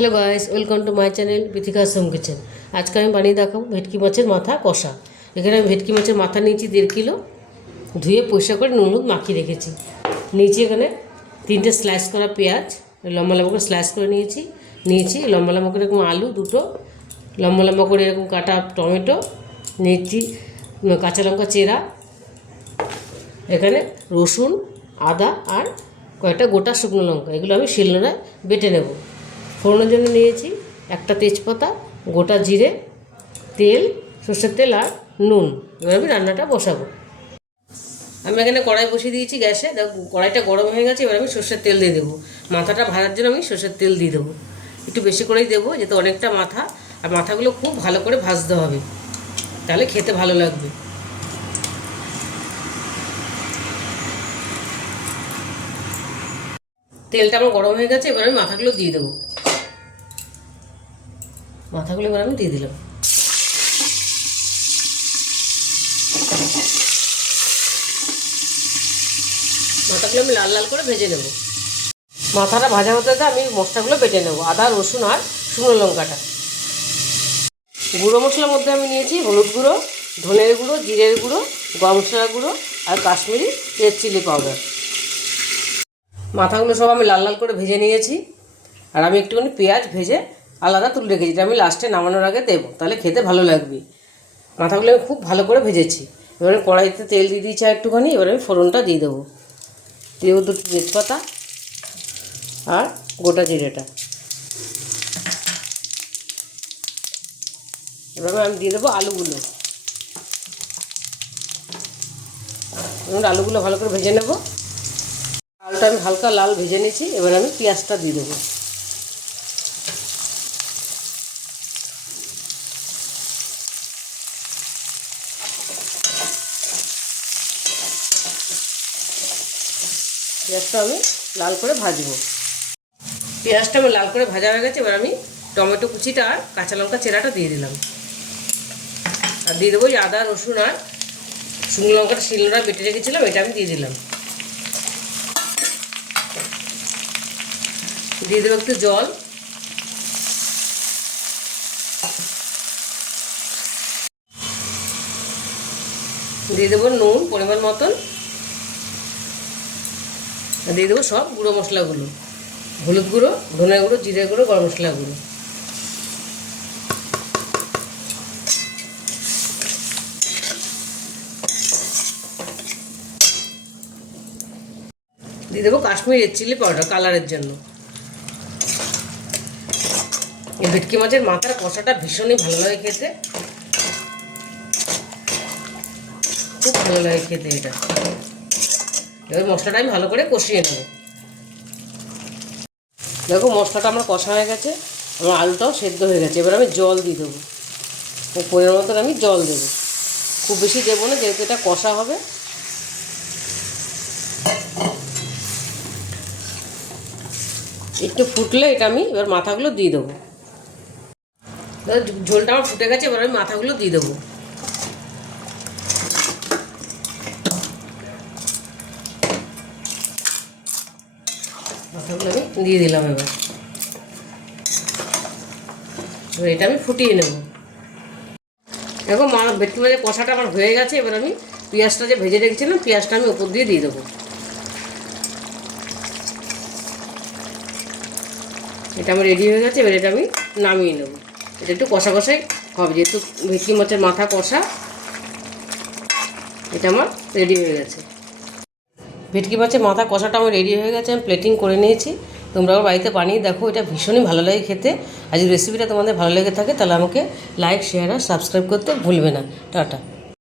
Hello guys, welcome to my channel Bithika's home kitchen. আজকে আমি বানিয়ে দেখাবো ভেটকি মাছের মাথা কষা। এখানে আমি ভেটকি মাছের মাথা নিয়েছি 1.5 কিলো, ধুয়ে পরিষ্কার করে নুন হলুদ মাখিয়ে রেখেছি। নিয়েছি এখানে 3টে স্লাইস করা পেঁয়াজ, লম্বা লম্বা করে স্লাইস করে নিয়েছি লম্বা লম্বা করে এরকম আলু 2টো, লম্বা লম্বা করে এরকম কাটা টমেটো নিয়েছি, কাঁচা লঙ্কা চেরা, এখানে রসুন আদা আর কয়েকটা গোটা শুকনো লঙ্কা, এগুলো আমি শিলনোড়ায় বেটে নেব। ফোড়নের জন্য নিয়েছি একটা তেজপাতা, গোটা জিরে, তেল, সর্ষের তেল আর নুন। এবার আমি রান্নাটা বসাবো। আমি এখানে কড়াই বসিয়ে দিয়েছি গ্যাসে, কড়াইটা গরম হয়ে গেছে। এবার আমি সর্ষের তেল দিয়ে দেবো। মাথাটা ভাজার জন্য আমি সর্ষের তেল দিয়ে দেবো, একটু বেশি করেই দেবো, যেহেতু অনেকটা মাথা। আর মাথাগুলো খুব ভালো করে ভাজতে হবে, তাহলে খেতে ভালো লাগবে। তেলটা আমার গরম হয়ে গেছে, এবার আমি মাথাগুলো দিয়ে দেবো। মাথাগুলো এবার আমি দিয়ে দিলাম। মাথাগুলো আমি লাল লাল করে ভেজে নেব। মাথাটা ভাজা হতে আমি মশলাগুলো বেটে নেব, আদা রসুন আর শুকনো লঙ্কাটা। গুঁড়ো মশলার মধ্যে আমি নিয়েছি হলুদ গুঁড়ো, ধনের গুঁড়ো, জিরের গুঁড়ো, গরম মশলার গুঁড়ো আর কাশ্মীরি রেড চিলি পাউডার। মাথাগুলো সব আমি লাল লাল করে ভেজে নিয়েছি। আর আমি একটুখানি পেঁয়াজ ভেজে আলাদা তুলে রেখেছি, যেটা আমি লাস্টে নামানোর আগে দেবো, তাহলে খেতে ভালো লাগবে। মাথাগুলো আমি খুব ভালো করে ভেজেছি। এবারে কড়াইতে তেল দিয়ে দিয়েছি একটুখানি। এবারে আমি ফোড়নটা দিয়ে দেবো। দিয়ে দেবো 2টো তেজপাতা আর গোটা জিরেটা। এভাবে আমি দিয়ে দেবো আলুগুলো। আলুগুলো ভালো করে ভেজে নেব। আলুটা আমি হালকা লাল ভেজে নিয়েছি। এবার আমি পেঁয়াজটা দিয়ে দেবো। পেঁয়াজটা আমি লাল করে ভাজবো। পেঁয়াজটা আমি লাল করে ভাজা হয়ে গেছে। এবার আমি টমেটো কুচিটা আর কাঁচা লঙ্কা চেরাটা দিয়ে দিলাম। আর দিয়ে দেবো আদা রসুন আর শুকনো লঙ্কাটা শিলনোড়ায় বেটে রেখেছিলাম, এটা আমি দিয়ে দিলাম। দিয়ে দেবো একটু জল। দিয়ে দেবো নুন পরিমাণ মতন। দিয়ে দেবো সব গুঁড়ো মশলাগুলো, হলুদ গুঁড়ো, ধনে গুঁড়ো, জিরে গুঁড়ো, গরম মশলা গুঁড়ো। দিয়ে দেবো কাশ্মীরি রেড চিলি পাউডার কালারের জন্য। এই ভেটকি মাছের মাথার কষাটা ভীষণই ভালো লাগে খেতে, খুব ভালো লাগে খেতে এটা। এবার মশলাটা আমি ভালো করে কষিয়ে নেব। দেখো মশলাটা আমার কষা হয়ে গেছে, আমার আলুটাও সেদ্ধ হয়ে গেছে। এবার আমি জল দিয়ে দেবো, পরিমাণ মতন আমি জল দেবো। খুব বেশি দেবো না, যেহেতু এটা কষা হবে। একটু ফুটলে এটা আমি এবার মাথাগুলো দিয়ে দেবো। ঝোলটা আমার ফুটে গেছে, এবার আমি মাথাগুলো দিয়ে দেবো। মাথাগুলো আমি দিয়ে দিলাম। এবার এটা আমি ফুটিয়ে নেব। দেখো ভেটকি মাছের কষাটা আমার হয়ে গেছে। এবার আমি পেঁয়াজটা যে ভেজে রেখেছিলাম, পেঁয়াজটা আমি উপর দিয়ে দেবো। এটা আমার রেডি হয়ে গেছে। এবার এটা আমি নামিয়ে নেব। এটা একটু কষা কষাই হবে, যেহেতু ভেটকি মাছের মাথা কষা। এটা আমার রেডি হয়ে গেছে। ভেটকি মাছের মাথা কষাটা আমার রেডি হয়ে গেছে, আমি প্লেটিং করে নিয়েছি। তোমরাও বাড়িতে বানিয়ে দেখো, এটা ভীষণই ভালো লাগে খেতে। আর যদি রেসিপিটা তোমাদের ভালো লেগে থাকে, তাহলে আমাকে লাইক শেয়ার আর সাবস্ক্রাইব করতে ভুলবে না। টাটা।